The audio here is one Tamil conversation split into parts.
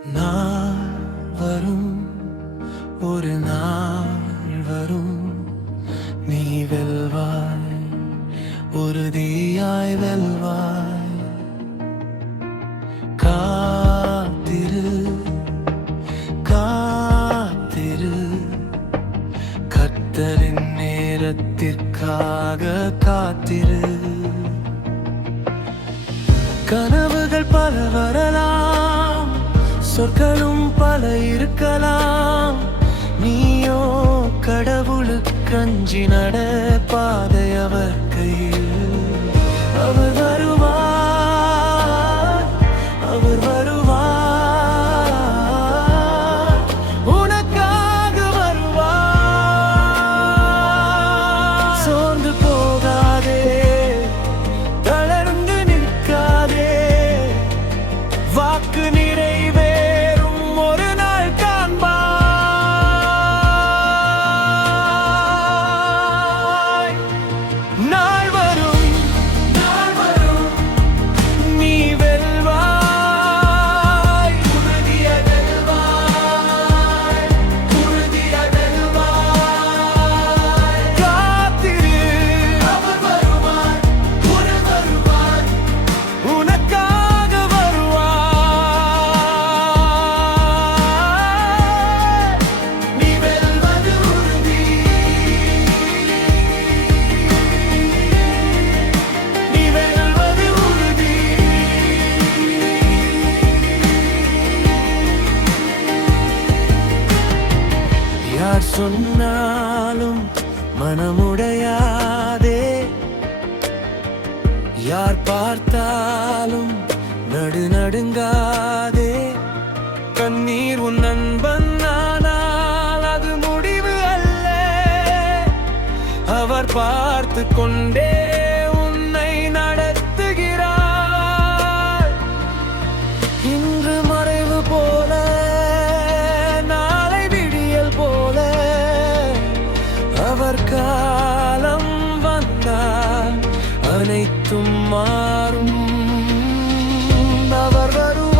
நாள் வரும், ஒரு நாள் வரும், நீ வெல்வாய், உறுதியாய் வெல்வாய். காத்திரு, காத்திரு, கர்த்தரின் நேரத்திற்காக காத்திரு. கனவுகள் பல வரலாம், சொற்களும் பல இருக்கலாம், நீயோ கடவுளுக்கு அஞ்சி நட, பாதை அவர் கையில். அவர் வருவார், அவர் வருவார், உனக்காக வருவார். சோர்ந்து போகாதே, தளர்ந்து நிற்காதே, வாக்கு நிறைவேறும் ஒரு நாள் காண்பாய். நாள் வரும், நாள் வரும், நீ வெல்வாய், உறுதியாய் வெல்வாய், உறுதியாய் வெல்வாய். காத்திரு, அவர் வருவார், உடன் வருவார், உனக்காக வருவார். நீ வெல்வது உறுதி, நீ வெல்வது உறுதி. யார் சொன்னாலும் மனமுடையாதே, யார் பார்த்தாலும் நடுநடுங்காதே. கண்ணீர் உன் நண்பன், ஆனால் அது முடிவு அல்ல. அவர் பார்த்து கொண்டே உன்னை நடத்துகிறார். இன்று மறைவு போல, நாளை விடியல் போல, அவர் காலம் வந்தால் அனைத்தும் மாறும். அவர் வருவார்,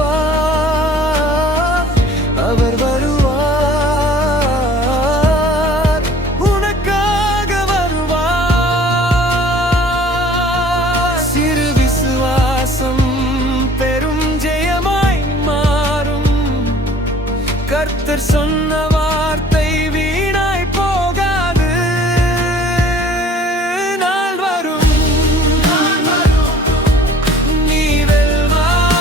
அவர் வருவார், உனக்காக வருவார். சிறு விசுவாசம் பெரும் ஜெயமாய் மாறும். கர்த்தர் சொன்ன வார்த்தை வீணாய் போகாது. நாள் வரும், நாள் வரும், நீ வெல்வாய்,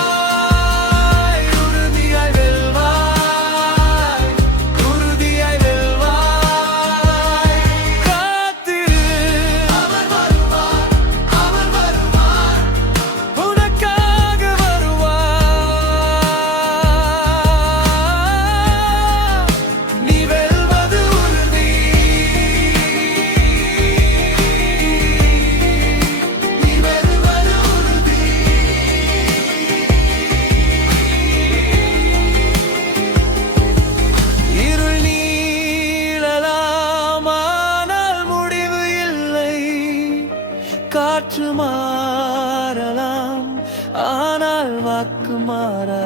உறுதியாய் வெல்வாய், உறுதியாய் வெல்வாய். காத்திரு, அவர் வருவார், அவர் வருவார், உனக்காக வருவார். நீ வெல்வது உறுதி, நீ வெல்வது உறுதி. இருள் நீளலாம், ஆனால் முடிவு இல்லை. காற்று மாறலாம், ஆனால் வாக்கு மாறாது.